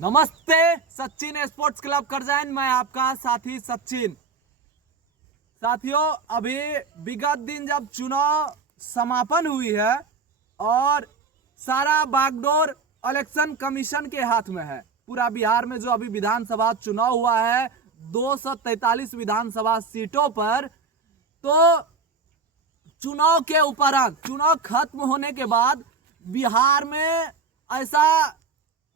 नमस्ते। Sachin sports club Karjain, मैं आपका साथी सचिन। साथियों, अभी विगत दिन जब चुनाव समापन हुई है और सारा बागडोर इलेक्शन कमीशन के हाथ में है। पूरा बिहार में जो अभी विधानसभा चुनाव हुआ है 243 विधानसभा सीटों पर, तो चुनाव के उपरांत, चुनाव खत्म होने के बाद बिहार में ऐसा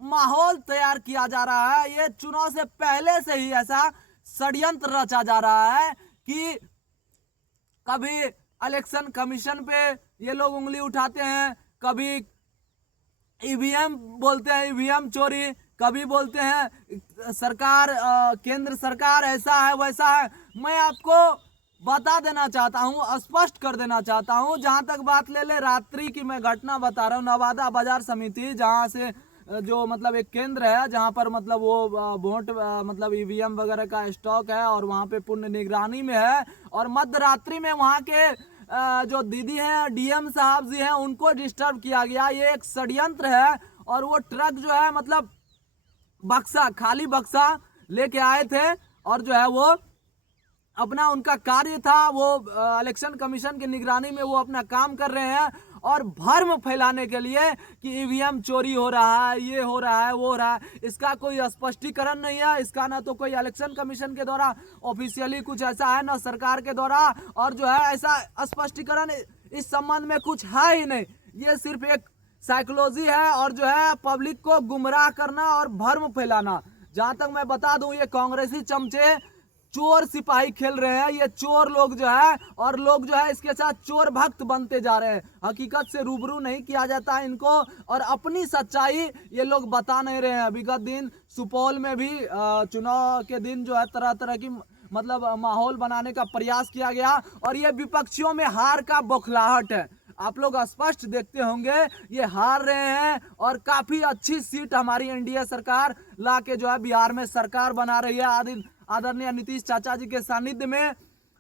माहौल तैयार किया जा रहा है, ये चुनाव से पहले से ही ऐसा षड्यंत्र रचा जा रहा है कि कभी इलेक्शन कमीशन पे ये लोग उंगली उठाते हैं, कभी ईवीएम बोलते हैं, ईवीएम चोरी, कभी बोलते हैं सरकार केंद्र सरकार ऐसा है वैसा है। मैं आपको बता देना चाहता हूं, स्पष्ट कर देना चाहता हूं। जहां तक बात ले ले रात्रि की मैं घटना बता रहा हूं, नवादा बाजार समिति, जहां से जो मतलब एक केंद्र है जहां पर मतलब वो वोट मतलब ईवीएम वगैरह का स्टॉक है और वहां पे पूर्ण निगरानी में है। और मध्य रात्रि में वहां के जो दीदी हैं, डीएम साहब जी हैं, उनको डिस्टर्ब किया गया। ये एक षड्यंत्र है। और वो ट्रक जो है मतलब बक्सा, खाली बक्सा लेके आए थे और जो है वो अपना उनका कार्य था, वो इलेक्शन कमीशन की निगरानी में वो अपना काम कर रहे हैं और भ्रम फैलाने के लिए कि ईवीएम चोरी हो रहा है, ये हो रहा है, वो हो रहा है। इसका कोई स्पष्टीकरण नहीं है, इसका ना तो कोई इलेक्शन कमीशन के द्वारा ऑफिशियली कुछ ऐसा है, ना सरकार के द्वारा, और जो है ऐसा स्पष्टीकरण इस संबंध में कुछ है ही नहीं। ये सिर्फ एक साइकोलॉजी है और जो है पब्लिक को गुमराह करना और भ्रम फैलाना। जहां तक मैं बता दूं, ये कांग्रेसी चमचे चोर सिपाही खेल रहे हैं। ये चोर लोग जो है, और लोग जो है इसके साथ चोर भक्त बनते जा रहे हैं। हकीकत से रूबरू नहीं किया जाता है इनको, और अपनी सच्चाई ये लोग बता नहीं रहे हैं। विगत दिन सुपौल में भी चुनाव के दिन जो है तरह तरह की मतलब माहौल बनाने का प्रयास किया गया, और ये विपक्षियों में हार का बौखलाहट है। आप लोग स्पष्ट देखते होंगे, ये हार रहे हैं और काफी अच्छी सीट हमारी एनडीए सरकार ला के जो है बिहार में सरकार बना रही है आदरणीय नीतीश चाचा जी के सानिध्य में।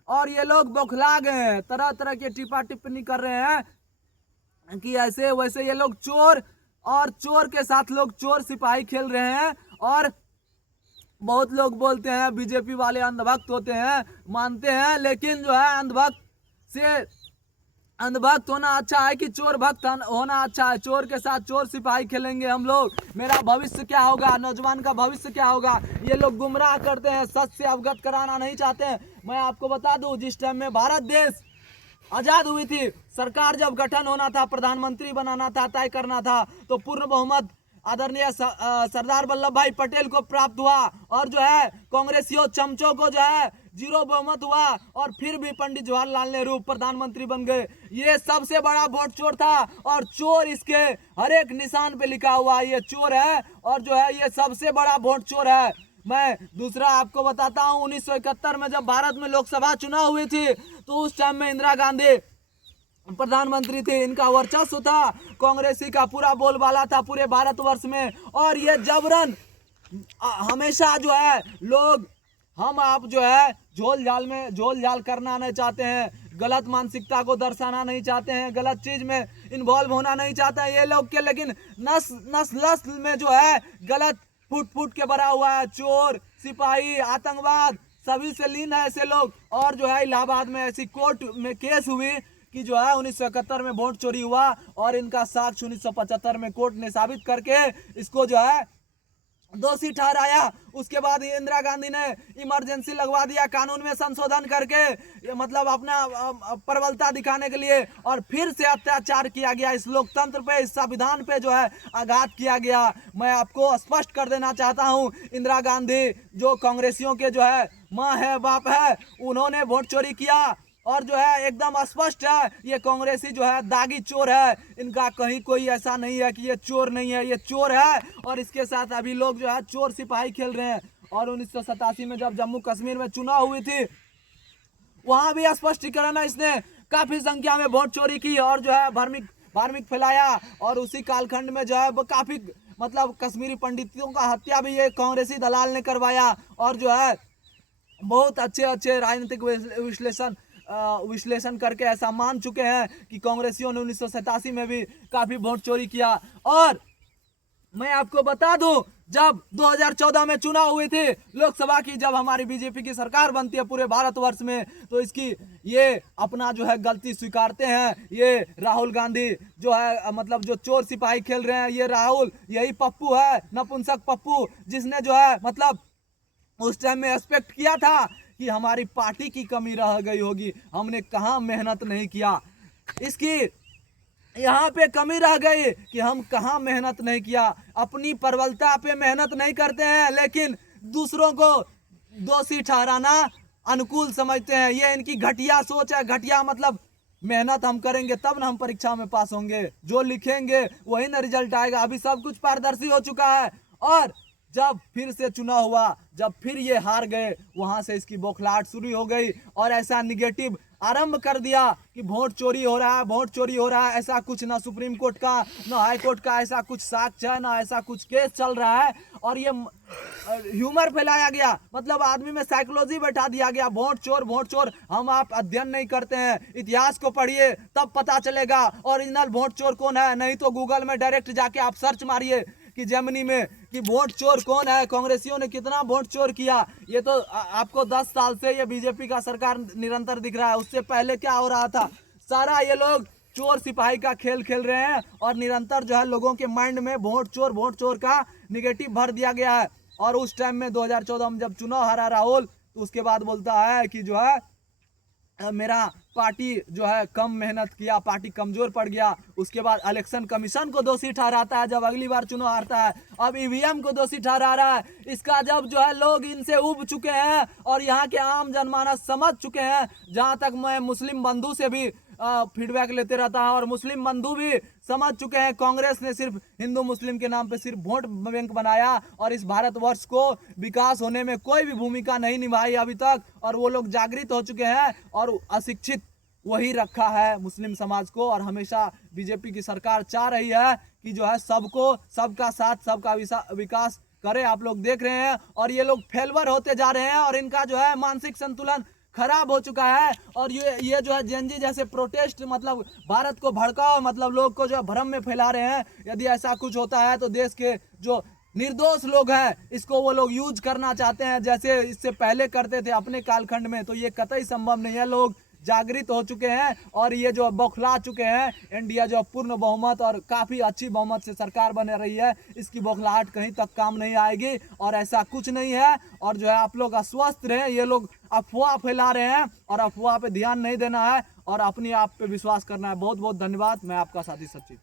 और ये लोग बौखला गए हैं, तरह तरह के टिप्पा टिप्पणी कर रहे हैं कि ऐसे वैसे। ये लोग चोर, और चोर के साथ लोग चोर सिपाही खेल रहे हैं। और बहुत लोग बोलते हैं बीजेपी वाले अंधभक्त होते हैं, मानते हैं, लेकिन जो है अंधभक्त से अंधभक्त होना अच्छा है कि चोर भक्त होना अच्छा है? चोर के साथ चोर सिपाही खेलेंगे हम लोग, मेरा भविष्य क्या होगा, नौजवान का भविष्य क्या होगा? ये लोग गुमराह करते हैं, सच से अवगत कराना नहीं चाहते हैं। मैं आपको बता दूं, जिस टाइम में भारत देश आजाद हुई थी, सरकार जब गठन होना था, प्रधानमंत्री बनाना था, तय करना था, तो पूर्ण बहुमत आदरणीय सरदार वल्लभ भाई पटेल को प्राप्त हुआ। और जो है कांग्रेसियों चमचों को जो है जीरो बहुमत हुआ, और फिर भी पंडित जवाहरलाल नेहरू प्रधानमंत्री बन गए। ये सबसे बड़ा वोट चोर था, और चोर इसके हर एक निशान पे लिखा हुआ ये चोर है, और जो है ये सबसे बड़ा वोट चोर है। मैं दूसरा आपको बताता हूं, 1971 में जब भारत में लोकसभा चुनाव हुई थी, तो उस टाइम में इंदिरा गांधी प्रधानमंत्री थे, इनका वर्चस्व था, कांग्रेसी का पूरा बोलबाला था पूरे भारतवर्ष में। और ये जबरन हमेशा जो है लोग, हम आप जो है झोल झाल करना नहीं चाहते हैं, गलत मानसिकता को दर्शाना नहीं चाहते हैं, गलत चीज में इन्वॉल्व होना नहीं चाहते हैं ये लोग के, लेकिन नस में जो है गलत फुट फुट के भरा हुआ है। चोर सिपाही, आतंकवाद, सभी से लीन है ऐसे लोग। और जो है इलाहाबाद में ऐसी कोर्ट में केस हुई कि जो है 1971 में वोट चोरी हुआ, और इनका साक्ष्य 1975 में कोर्ट ने साबित करके इसको जो है दोषी ठहराया। उसके बाद इंदिरा गांधी ने इमरजेंसी लगवा दिया, कानून में संशोधन करके, मतलब अपना प्रबलता दिखाने के लिए, और फिर से अत्याचार किया गया इस लोकतंत्र पे, इस संविधान पे जो है आघात किया गया। मैं आपको स्पष्ट कर देना चाहता हूं, इंदिरा गांधी जो कांग्रेसियों के जो है माँ है, बाप है, उन्होंने वोट चोरी किया। और जो है एकदम स्पष्ट है, ये कांग्रेसी जो है दागी चोर है। इनका कहीं कोई ऐसा नहीं है कि ये चोर नहीं है, ये चोर है। और इसके साथ अभी लोग जो है चोर सिपाही खेल रहे हैं। और 1987 में जब जम्मू कश्मीर में चुनाव हुई थी, वहां भी स्पष्टीकरण है, इसने काफी संख्या में वोट चोरी की और जो है धार्मिक फैलाया। और उसी कालखंड में जो है वो काफी मतलब कश्मीरी पंडितों का हत्या भी ये कांग्रेसी दलाल ने करवाया। और जो है बहुत अच्छे अच्छे राजनीतिक विश्लेषण करके ऐसा मान चुके हैं कि कांग्रेसियों ने 1987 में भी काफी वोट चोरी किया। और मैं आपको बता दूं, जब 2014 में चुनाव हुए थे लोकसभा की, जब हमारी बीजेपी की सरकार बनती है पूरे भारतवर्ष में, तो इसकी ये अपना जो है गलती स्वीकारते हैं। ये राहुल गांधी जो है मतलब जो चोर सिपाही खेल रहे हैं, ये राहुल यही पप्पू है, नपुंसक पप्पू, जिसने जो है मतलब उस टाइम में एक्सपेक्ट किया था कि हमारी पार्टी की कमी रह गई होगी, हमने कहाँ मेहनत नहीं किया, इसकी यहाँ पे कमी रह गई कि हम कहाँ मेहनत नहीं किया, अपनी प्रबलता पे मेहनत नहीं करते हैं, लेकिन दूसरों को दोषी ठहराना अनुकूल समझते हैं। ये इनकी घटिया सोच है, घटिया मतलब मेहनत हम करेंगे तब ना हम परीक्षा में पास होंगे, जो लिखेंगे वही ना रिजल्ट आएगा। अभी सब कुछ पारदर्शी हो चुका है, और जब फिर से चुनाव हुआ, जब फिर ये हार गए, वहां से इसकी बौखलाहट शुरू हो गई और ऐसा निगेटिव आरंभ कर दिया कि वोट चोरी हो रहा है, वोट चोरी हो रहा है। ऐसा कुछ ना सुप्रीम कोर्ट का ना हाई कोर्ट का ऐसा कुछ साक्ष्य है, ना ऐसा कुछ केस चल रहा है, और ये ह्यूमर फैलाया गया, मतलब आदमी में साइकोलॉजी बैठा दिया गया, वोट चोर वोट चोर। हम आप अध्ययन नहीं करते हैं, इतिहास को पढ़िए तब पता चलेगा ओरिजिनल वोट चोर कौन है, नहीं तो गूगल में डायरेक्ट जाके आप सर्च मारिए कि जेमिनी में कि वोट चोर कौन है, कांग्रेसियों ने कितना वोट चोर किया। ये तो आपको 10 साल से ये बीजेपी का सरकार निरंतर दिख रहा है, उससे पहले क्या हो रहा था, सारा ये लोग चोर सिपाही का खेल खेल रहे हैं, और निरंतर जो है लोगों के माइंड में वोट चोर का निगेटिव भर दिया गया है। और उस टाइम में 2014 में जब चुनाव हारा राहुल, तो उसके बाद बोलता है कि जो है मेरा पार्टी जो है कम मेहनत किया, पार्टी कमजोर पड़ गया। उसके बाद इलेक्शन कमीशन को दोषी ठहराता है जब अगली बार चुनाव हारता है, अब ईवीएम को दोषी ठहरा रहा है। इसका जब जो है लोग इनसे उब चुके हैं और यहाँ के आम जनमानस समझ चुके हैं, जहाँ तक मैं मुस्लिम बंधु से भी फीडबैक लेते रहता है, और मुस्लिम बंधु भी समझ चुके हैं कांग्रेस ने सिर्फ हिंदू मुस्लिम के नाम पे सिर्फ वोट बैंक बनाया, और इस भारतवर्ष को विकास होने में कोई भी भूमिका नहीं निभाई अभी तक। और वो लोग जागृत हो चुके हैं, और अशिक्षित वही रखा है मुस्लिम समाज को। और हमेशा बीजेपी की सरकार चाह रही है कि जो है सबको, सबका साथ, सबका विकास करे। आप लोग देख रहे हैं, और ये लोग फेलवर होते जा रहे हैं, और इनका जो है मानसिक संतुलन खराब हो चुका है। और ये जो है जेनजी जैसे प्रोटेस्ट मतलब भारत को भड़काओ, मतलब लोग को जो भ्रम में फैला रहे हैं। यदि ऐसा कुछ होता है तो देश के जो निर्दोष लोग हैं इसको वो लोग यूज करना चाहते हैं, जैसे इससे पहले करते थे अपने कालखंड में, तो ये कतई संभव नहीं है। लोग जागृत हो चुके हैं, और ये जो बौखला चुके हैं। इंडिया जो पूर्ण बहुमत और काफी अच्छी बहुमत से सरकार बन रही है, इसकी बौखलाहट कहीं तक काम नहीं आएगी, और ऐसा कुछ नहीं है। और जो है आप लोग अस्वस्थ रहे, ये लोग अफवाह फैला रहे हैं, और अफवाह पे ध्यान नहीं देना है और अपने आप पे विश्वास करना है। बहुत बहुत धन्यवाद। मैं आपका साथी सचिन।